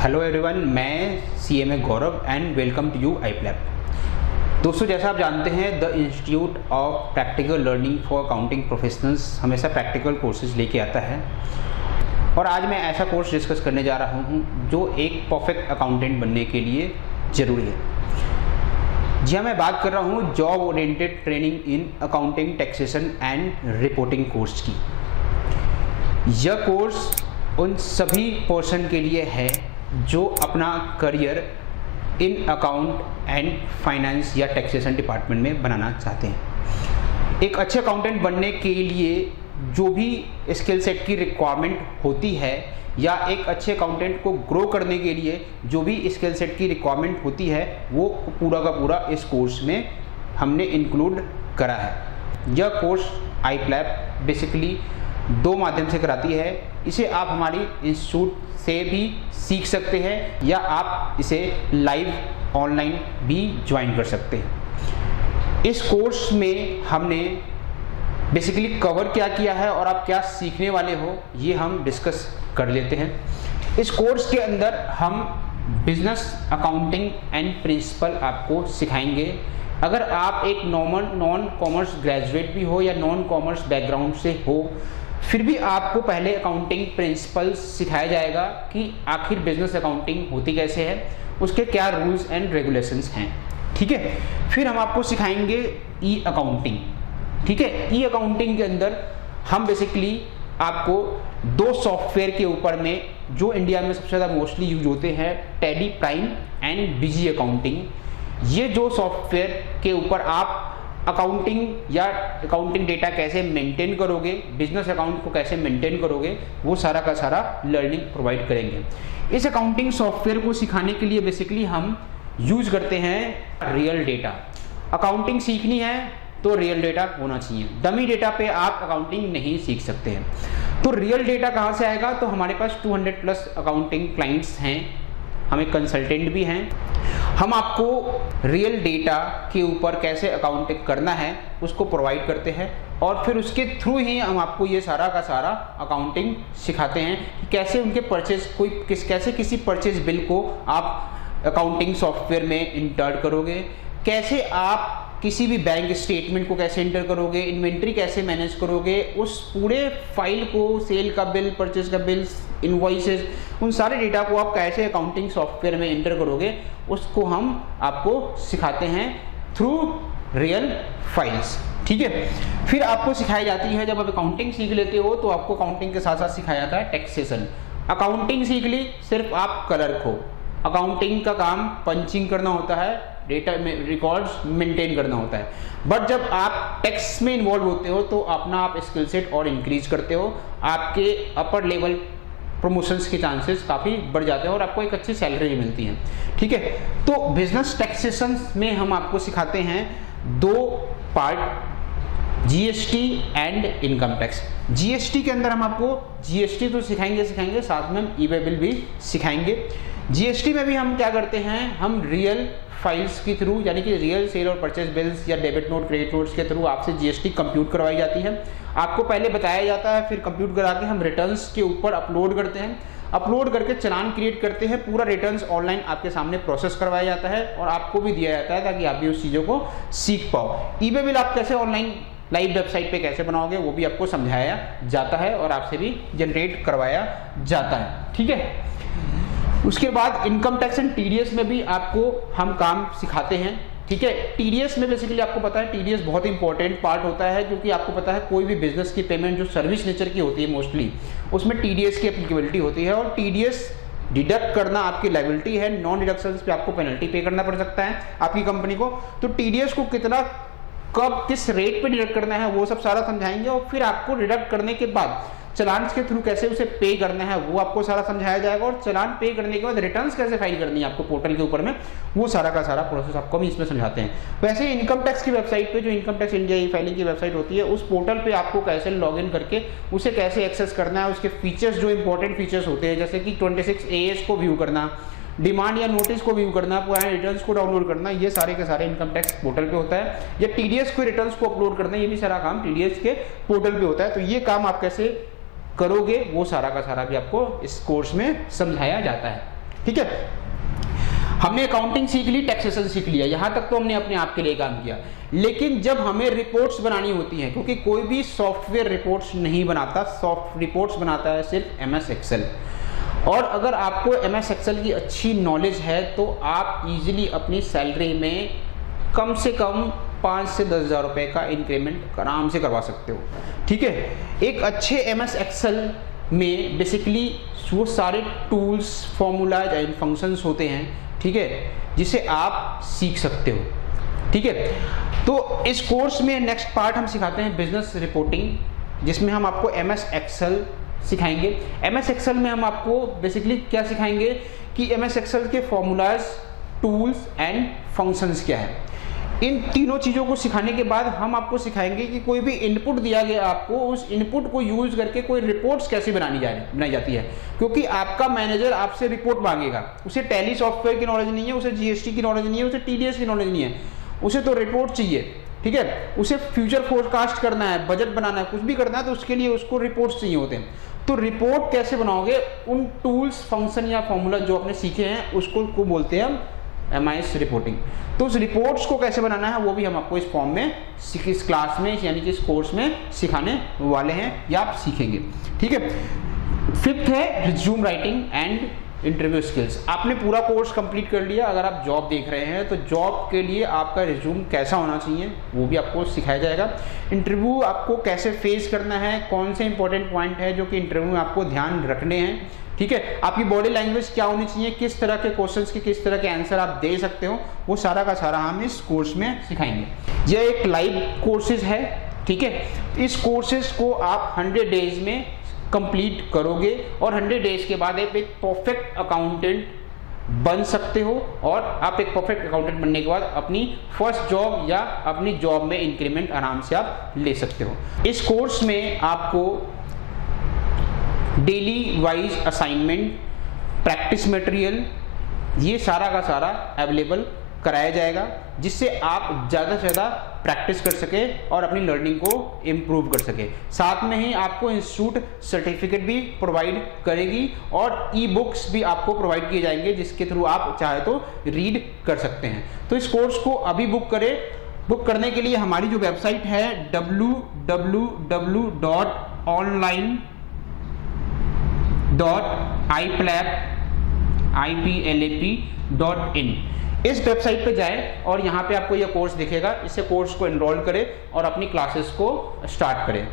Hello everyone, मैं CMA Gaurav and welcome to you iPlab। दोस्तों, जैसा आप जानते हैं the institute of practical learning for accounting professionals हमेशा प्रैक्टिकल कोर्सेज लेके आता है और आज मैं ऐसा कोर्स डिस्कस करने जा रहा हूं जो एक परफेक्ट अकाउंटेंट बनने के लिए ज़रूरी है। जी हाँ, मैं बात कर रहा हूं job oriented training in accounting, taxation and reporting course की। यह कोर्स उन सभी पर्सन के लिए है जो अपना career in account and finance या टैक्सेशन डिपार्टमेंट में बनाना चाहते हैं। एक अच्छे अकाउंटेंट बनने के लिए जो भी स्किल सेट की रिक्वायरमेंट होती है या एक अच्छे अकाउंटेंट को ग्रो करने के लिए जो भी स्किल सेट की रिक्वायरमेंट होती है वो पूरा का पूरा इस कोर्स में हमने इंक्लूड करा है। यह कोर्स iPlab बेसिकली दो माध्यम से कराती है। इसे आप हमारी इंस्टीट्यूट से भी सीख सकते हैं या आप इसे लाइव ऑनलाइन भी ज्वाइन कर सकते हैं। इस कोर्स में हमने बेसिकली कवर क्या किया है और आप क्या सीखने वाले हो ये हम डिस्कस कर लेते हैं। इस कोर्स के अंदर हम बिजनेस अकाउंटिंग एंड प्रिंसिपल आपको सिखाएंगे। अगर आप एक नॉन कॉमर्स ग्रेजुएट भी हो या नॉन कॉमर्स बैकग्राउंड से हो, फिर भी आपको पहले अकाउंटिंग प्रिंसिपल्स सिखाया जाएगा कि आखिर बिजनेस अकाउंटिंग होती कैसे है, उसके क्या रूल्स एंड रेगुलेशंस हैं। ठीक है, फिर हम आपको सिखाएंगे ई अकाउंटिंग। ठीक है, ई अकाउंटिंग के अंदर हम बेसिकली आपको दो सॉफ्टवेयर के ऊपर में जो इंडिया में सबसे ज़्यादा मोस्टली यूज होते हैं, tally prime and busy accounting, ये जो सॉफ्टवेयर के ऊपर आप अकाउंटिंग या अकाउंटिंग डेटा कैसे मेंटेन करोगे, बिजनेस अकाउंट को कैसे मेंटेन करोगे, वो सारा का सारा लर्निंग प्रोवाइड करेंगे। इस अकाउंटिंग सॉफ्टवेयर को सिखाने के लिए बेसिकली हम यूज करते हैं रियल डेटा। अकाउंटिंग सीखनी है तो रियल डेटा होना चाहिए। डमी डेटा पे आप अकाउंटिंग नहीं सीख सकते हैं। तो रियल डेटा कहाँ से आएगा? तो हमारे पास 200+ अकाउंटिंग क्लाइंट्स हैं, हम एक कंसल्टेंट भी हैं। हम आपको रियल डेटा के ऊपर कैसे अकाउंटिंग करना है उसको प्रोवाइड करते हैं और फिर उसके थ्रू ही हम आपको ये सारा का सारा अकाउंटिंग सिखाते हैं कि कैसे उनके परचेज कैसे किसी परचेज बिल को आप अकाउंटिंग सॉफ्टवेयर में इंटर करोगे, कैसे आप किसी भी बैंक स्टेटमेंट को कैसे इंटर करोगे, इन्वेंट्री कैसे मैनेज करोगे, उस पूरे फाइल को, सेल का बिल, परचेज का बिल, इनवॉइसेस, उन सारे डेटा को आप कैसे अकाउंटिंग सॉफ्टवेयर में इंटर करोगे, उसको हम आपको सिखाते हैं थ्रू रियल फाइल्स। ठीक है, फिर आपको सिखाई जाती है, जब आप अकाउंटिंग सीख लेते हो तो आपको अकाउंटिंग के साथ साथ सिखाया जाता है टैक्सेशन। अकाउंटिंग सीख ली, सिर्फ आप क्लर्क हो। अकाउंटिंग का काम पंचिंग करना होता है, डेटा में रिकॉर्ड्स मेंटेन करना होता है। बट जब आप टैक्स में इन्वॉल्व होते हो तो अपना आप स्किल सेट और इंक्रीज करते हो, आपके अपर लेवल प्रमोशंस के चांसेस काफ़ी बढ़ जाते हैं और आपको एक अच्छी सैलरी मिलती है। ठीक है, तो बिजनेस टैक्सेशन में हम आपको सिखाते हैं दो part, GST and income tax. GST के अंदर हम आपको GST तो सिखाएंगे, साथ में हम ई-वे बिल भी सिखाएंगे। GST में भी हम क्या करते हैं, हम रियल फाइल्स के थ्रू, यानी कि रियल सेल और परचेज बिल्स या डेबिट नोट, क्रेडिट नोट्स के थ्रू आपसे GST कंप्यूट करवाई जाती है। आपको पहले बताया जाता है, फिर कंप्यूट करा के हम रिटर्न्स के ऊपर अपलोड करते हैं। अपलोड करके चालान क्रिएट करते हैं, पूरा रिटर्न्स ऑनलाइन आपके सामने प्रोसेस करवाया जाता है और आपको भी दिया जाता है ताकि आप भी उस चीज़ों को सीख पाओ। ई-वे बिल आप कैसे ऑनलाइन लाइव वेबसाइट पे कैसे बनाओगे वो भी आपको समझाया जाता है और आपसे भी जनरेट करवाया जाता है। ठीक है, उसके बाद इनकम टैक्स एंड TDS में भी आपको हम काम सिखाते हैं। ठीक है, TDS में बेसिकली आपको पता है TDS बहुत इंपॉर्टेंट पार्ट होता है, क्योंकि आपको पता है कोई भी बिजनेस की पेमेंट जो सर्विस नेचर की होती है मोस्टली, उसमें TDS की एप्लीकेबिलिटी होती है और TDS डिडक्ट करना आपकी लायबिलिटी है। नॉन डिडक्शन पे आपको पेनल्टी पे करना पड़ सकता है आपकी कंपनी को। तो TDS को कितना, कब, किस रेट पे डिडक्ट करना है वो सब सारा समझाएंगे और फिर आपको डिडक्ट करने के बाद चलान के थ्रू कैसे उसे पे करना है वो आपको सारा समझाया जाएगा और चलान पे करने के बाद रिटर्न्स कैसे फाइल करनी है आपको पोर्टल के ऊपर में, वो सारा का सारा प्रोसेस आपको हम इसमें समझाते हैं। वैसे इनकम टैक्स की वेबसाइट पे, जो इनकम टैक्स इंडिया ई फाइलिंग की वेबसाइट होती है, उस पोर्टल पे आपको कैसे लॉगिन करके उसे कैसे एक्सेस करना है, उसके फीचर्स जो इंपॉर्टेंट फीचर्स होते हैं जैसे कि 26AS को व्यू करना, डिमांड या नोटिस को व्यू करना, पुराने रिटर्न्स को डाउनलोड करना, ये सारे के सारे इनकम टैक्स पोर्टल पे होता है। या TDS को रिटर्न्स को अपलोड करना, ये भी सारा काम TDS के पोर्टल पे होता है। तो ये काम आप कैसे करोगे वो सारा का सारा भी आपको इस कोर्स में समझाया जाता है। ठीक है, हमने अकाउंटिंग सीख ली, टैक्सेशन सीख लिया, यहां तक तो हमने अपने आप के लिए काम किया। लेकिन जब हमें रिपोर्ट्स बनानी होती हैं, क्योंकि कोई भी सॉफ्टवेयर रिपोर्ट्स नहीं बनाता, रिपोर्ट्स बनाता है सिर्फ MS एक्सेल। और अगर आपको MS एक्सेल की अच्छी नॉलेज है तो आप इजीली अपनी सैलरी में कम से कम 5 से 10 हज़ार रुपये का इंक्रीमेंट आराम से करवा सकते हो। ठीक है, एक अच्छे MS एक्सेल में बेसिकली वो सारे टूल्स, फॉर्मूलाज एंड फंक्शंस होते हैं, ठीक है, जिसे आप सीख सकते हो। ठीक है, तो इस कोर्स में नेक्स्ट पार्ट हम सिखाते हैं बिजनेस रिपोर्टिंग, जिसमें हम आपको MS एक्सेल सिखाएंगे। MS एक्सेल में हम आपको बेसिकली क्या सिखाएंगे कि MS एक्सेल के फॉर्मूलाज, टूल्स एंड फंक्शंस क्या है। इन तीनों चीज़ों को सिखाने के बाद हम आपको सिखाएंगे कि कोई भी इनपुट दिया गया आपको, उस इनपुट को यूज करके कोई रिपोर्ट्स कैसे बनाई जाती है। क्योंकि आपका मैनेजर आपसे रिपोर्ट मांगेगा, उसे टैली सॉफ्टवेयर की नॉलेज नहीं है, उसे GST की नॉलेज नहीं है, उसे TDS की नॉलेज नहीं है, उसे तो रिपोर्ट चाहिए। ठीक है, उसे फ्यूचर फोरकास्ट करना है, बजट बनाना है, कुछ भी करना है तो उसके लिए उसको रिपोर्ट्स चाहिए होते हैं। तो रिपोर्ट कैसे बनाओगे, उन टूल्स, फंक्शन या फॉर्मूला जो आपने सीखे हैं उसको बोलते हैं MIS रिपोर्टिंग। तो उस रिपोर्ट्स को कैसे बनाना है वो भी हम आपको इस फॉर्म में, इस क्लास में, यानी कि इस कोर्स में सिखाने वाले हैं या आप सीखेंगे। ठीक है, फिफ्थ है resume writing and interview skills. आपने पूरा कोर्स कंप्लीट कर लिया, अगर आप जॉब देख रहे हैं तो जॉब के लिए आपका रिज्यूम कैसा होना चाहिए वो भी आपको सिखाया जाएगा। इंटरव्यू आपको कैसे फेस करना है, कौन से इंपॉर्टेंट पॉइंट है जो कि इंटरव्यू में आपको ध्यान रखने हैं। ठीक है, आपकी बॉडी लैंग्वेज क्या होनी चाहिए, किस तरह के क्वेश्चंस के किस तरह के आंसर आप दे सकते हो, वो सारा का सारा हम इस कोर्स में सिखाएंगे। यह एक लाइव कोर्सेज है। ठीक है, इस कोर्सेज को आप 100 डेज में कंप्लीट करोगे और 100 डेज के बाद आप एक परफेक्ट अकाउंटेंट बन सकते हो। और आप एक परफेक्ट अकाउंटेंट बनने के बाद अपनी फर्स्ट जॉब या अपनी जॉब में इंक्रीमेंट आराम से आप ले सकते हो। इस कोर्स में आपको daily wise assignment, practice material, ये सारा का सारा अवेलेबल कराया जाएगा, जिससे आप ज़्यादा से ज़्यादा प्रैक्टिस कर सके और अपनी लर्निंग को इम्प्रूव कर सके। साथ में ही आपको इंस्टीट्यूट सर्टिफिकेट भी प्रोवाइड करेगी और ई-बुक्स भी आपको प्रोवाइड किए जाएंगे, जिसके थ्रू आप चाहे तो रीड कर सकते हैं। तो इस कोर्स को अभी बुक करें। बुक करने के लिए हमारी जो वेबसाइट है www.iplap.in, इस वेबसाइट पे जाएं और यहाँ पे आपको यह कोर्स दिखेगा। इस कोर्स को एनरोल करें और अपनी क्लासेस को स्टार्ट करें।